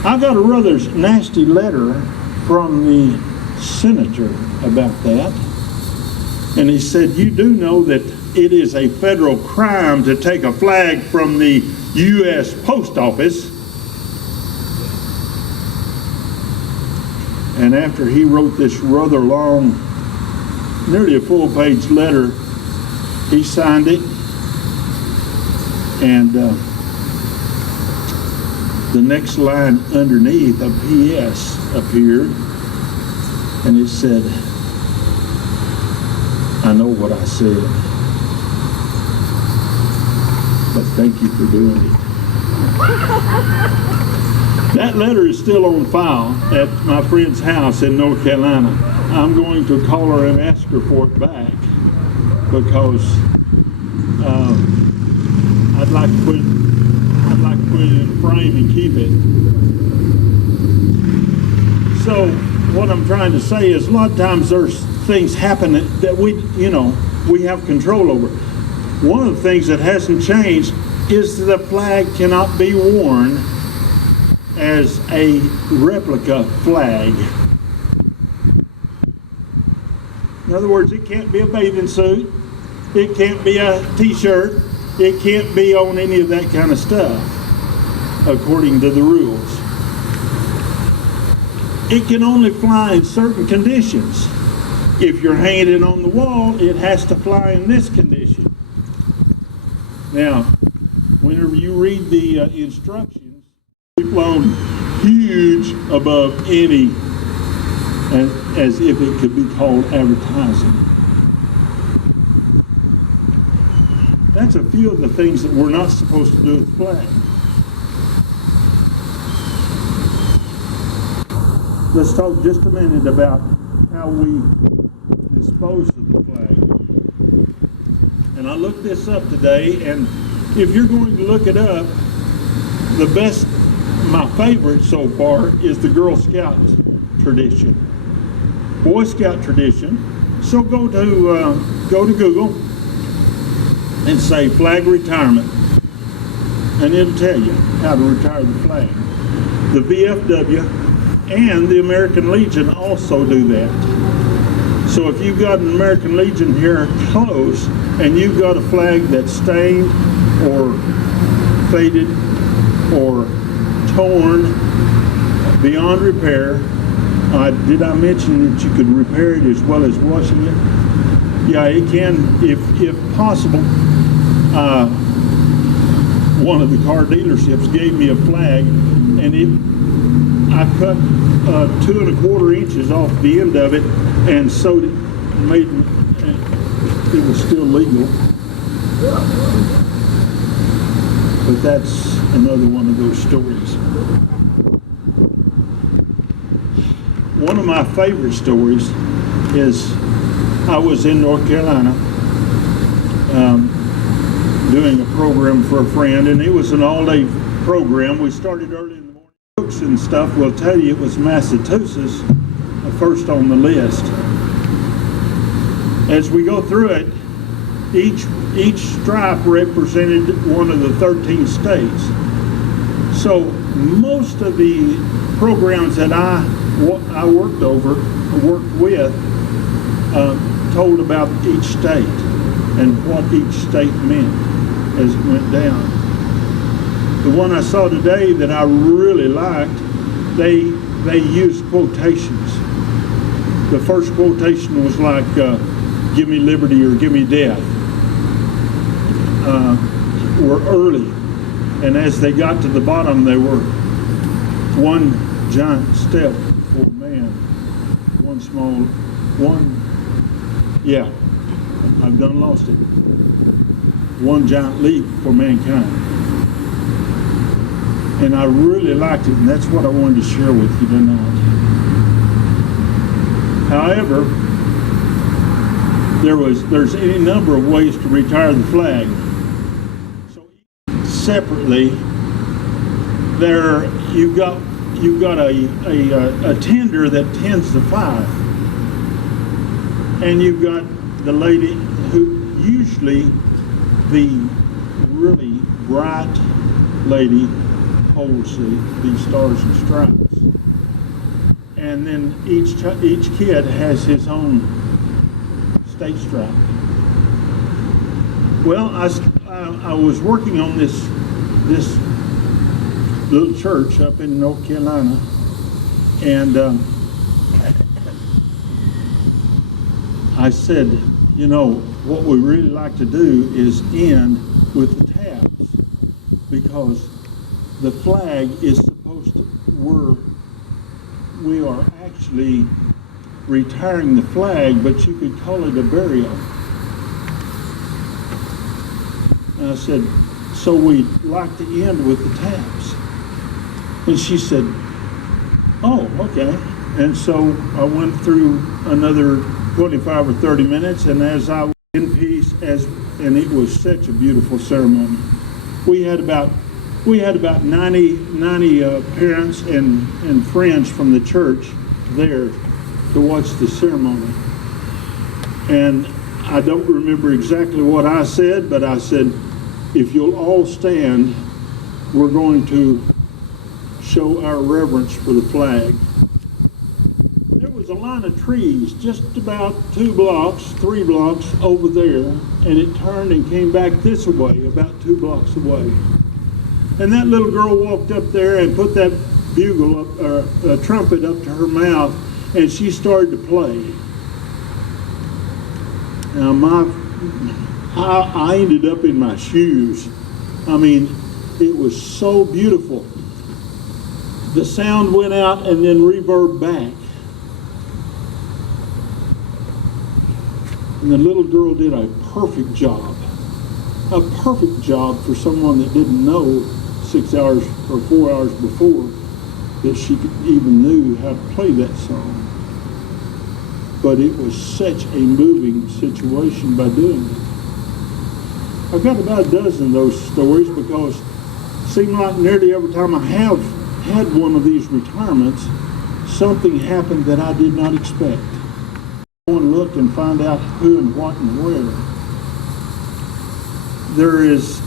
I got a rather nasty letter from the senator about that. And he said, you do know that it is a federal crime to take a flag from the U.S. Post Office. And after he wrote this rather long, nearly a full-page letter, he signed it, and the next line underneath, a P.S. appeared, and it said, I know what I said, but thank you for doing it. That letter is still on file at my friend's house in North Carolina. I'm going to call her and ask her for it back because I'd like to put it in a frame and keep it. So what I'm trying to say is a lot of times there's things happen that we have control over. One of the things that hasn't changed is that the flag cannot be worn as a replica flag. In other words, it can't be a bathing suit, it can't be a t-shirt, it can't be on any of that kind of stuff, according to the rules. It can only fly in certain conditions. If you're hanging it on the wall, it has to fly in this condition. Now, whenever you read the instructions, it's flown huge above any, as if it could be called advertising. That's a few of the things that we're not supposed to do with the flag. Let's talk just a minute about how we dispose of the flag. And I looked this up today, and if you're going to look it up, my favorite so far is the Girl Scout tradition, Boy Scout tradition. So go to Google and say flag retirement, and it'll tell you how to retire the flag. The VFW and the American Legion also do that. So if you've got an American Legion here close and you've got a flag that's stained or faded or torn beyond repair, did I mention that you could repair it as well as washing it? Yeah, it can, if possible. One of the car dealerships gave me a flag, and I cut 2 1/4 inches off the end of it and sewed it, it was still legal. But that's another one of those stories. One of my favorite stories is I was in North Carolina doing a program for a friend, and it was an all-day program. We started early in the morning. Books and stuff will tell you it was Massachusetts first on the list. As we go through it, each stripe represented one of the 13 states. So most of the programs that I worked with told about each state and what each state meant as it went down. The one I saw today that I really liked, they used quotations. The first quotation was like, give me liberty or give me death. were early, and as they got to the bottom, they were one giant step for man, yeah, I've done lost it. One giant leap for mankind. And I really liked it, and that's what I wanted to share with you tonight. However, there's any number of ways to retire the flag. So separately, there you've got a tender that tends the fire, and you've got the lady who usually the really bright lady holds these stars and stripes, and then each kid has his own state stripe. Well, I was working on this little church up in North Carolina, and I said, you know, what we really like to do is end with the tabs, because the flag is supposed to, we are actually retiring the flag, but you could call it a burial. And I said, so we like to end with the tabs. And she said, oh, okay. And so I went through another 25 or 30 minutes, and as I was in peace, and it was such a beautiful ceremony. We had about 90 parents and friends from the church there to watch the ceremony. And I don't remember exactly what I said, but I said, if you'll all stand, we're going to show our reverence for the flag. There was a line of trees just about 3 blocks over there, and it turned and came back this way, about 2 blocks away. And that little girl walked up there and put that bugle up, or trumpet up to her mouth, and she started to play. Now I ended up in my shoes. I mean, it was so beautiful. The sound went out and then reverb back. And the little girl did a perfect job for someone that didn't know 6 hours or 4 hours before that she even knew how to play that song. But it was such a moving situation by doing it. I've got about a dozen of those stories, because it seemed like nearly every time I have had one of these retirements, something happened that I did not expect. Go and look and find out who and what and where. There is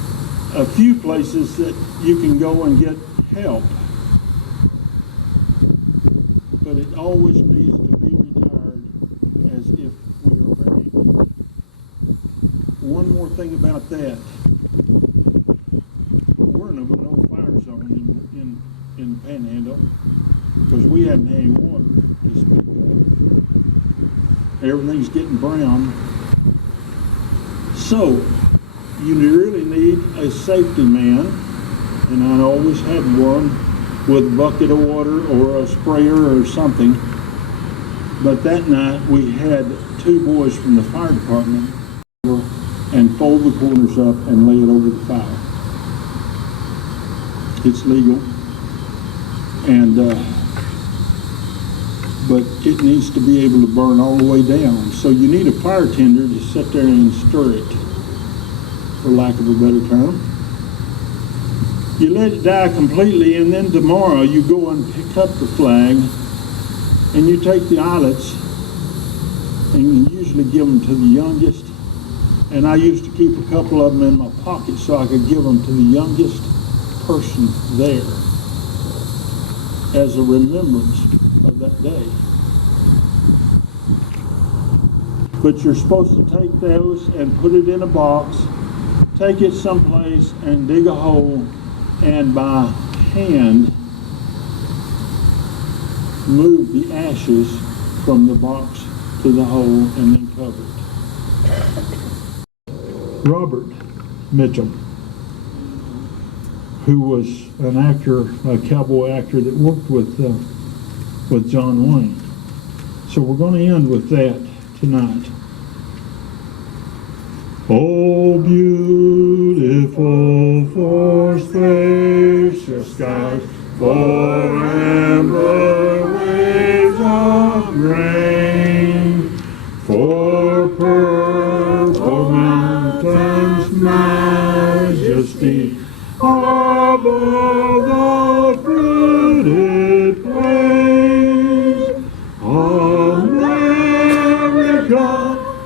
a few places that you can go and get help, but it always needs to be retired as if we are buried. One more thing about that. We're in a no fire zone in the Panhandle, because we haven't had any water to speak of. Everything's getting brown. So, you really need a safety man, and I always had one with a bucket of water or a sprayer or something. But that night we had 2 boys from the fire department and fold the corners up and lay it over the fire. It's legal, and but it needs to be able to burn all the way down. So you need a fire tender to sit there and stir it, for lack of a better term. You let it die completely, and then tomorrow you go and pick up the flag, and you take the eyelets, and you usually give them to the youngest. And I used to keep a couple of them in my pocket so I could give them to the youngest person there as a remembrance of that day. But you're supposed to take those and put it in a box, take it someplace and dig a hole, and by hand move the ashes from the box to the hole and then cover it. Robert, Mitchell, who was an actor, a cowboy actor that worked with John Wayne. So we're going to end with that tonight. Oh, beautiful for spacious skies, for amber waves of grain, for purple mountains' majesty, above the fruited plains. America,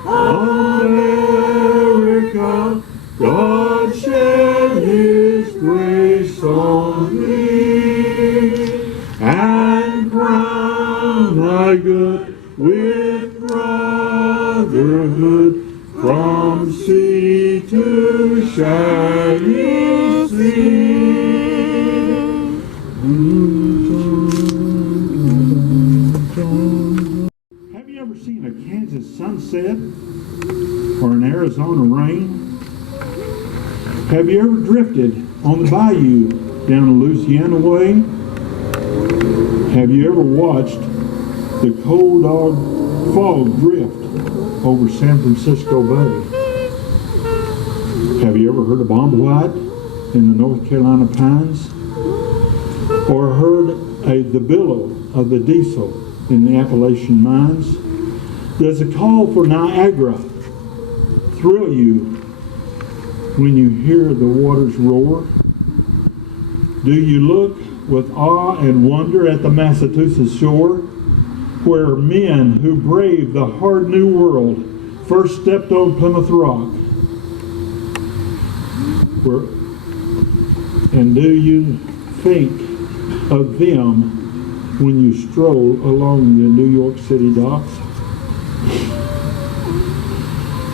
America, God shed His grace on thee, and crown thy good with brotherhood from sea to shining sea. Have you ever seen a Kansas sunset or an Arizona rain? Have you ever drifted on the bayou down the Louisiana way? Have you ever watched the cold dog fog drift over San Francisco Bay? Have you ever heard a bomb white in the North Carolina pines? Or heard the billow of the diesel in the Appalachian mines? Does a call for Niagara thrill you when you hear the waters roar? Do you look with awe and wonder at the Massachusetts shore, where men who braved the hard new world first stepped on Plymouth Rock? And do you think of them when you stroll along the New York City docks?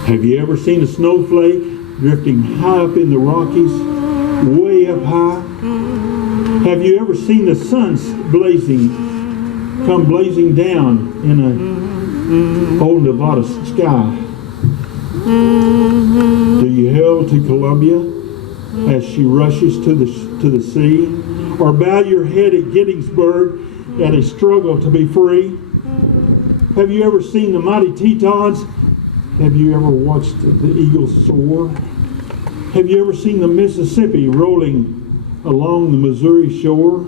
Have you ever seen a snowflake drifting high up in the Rockies, way up high? Have you ever seen the sun come blazing down in a old Nevada sky? Do you hail to Columbia as she rushes to the sea? Or bow your head at Gettysburg at a struggle to be free? Have you ever seen the mighty Tetons? Have you ever watched the eagles soar? Have you ever seen the Mississippi rolling along the Missouri shore?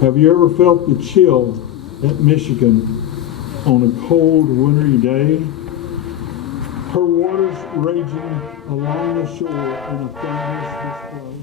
Have you ever felt the chill at Michigan on a cold wintry day? Her waters raging along the shore in a thunderous display.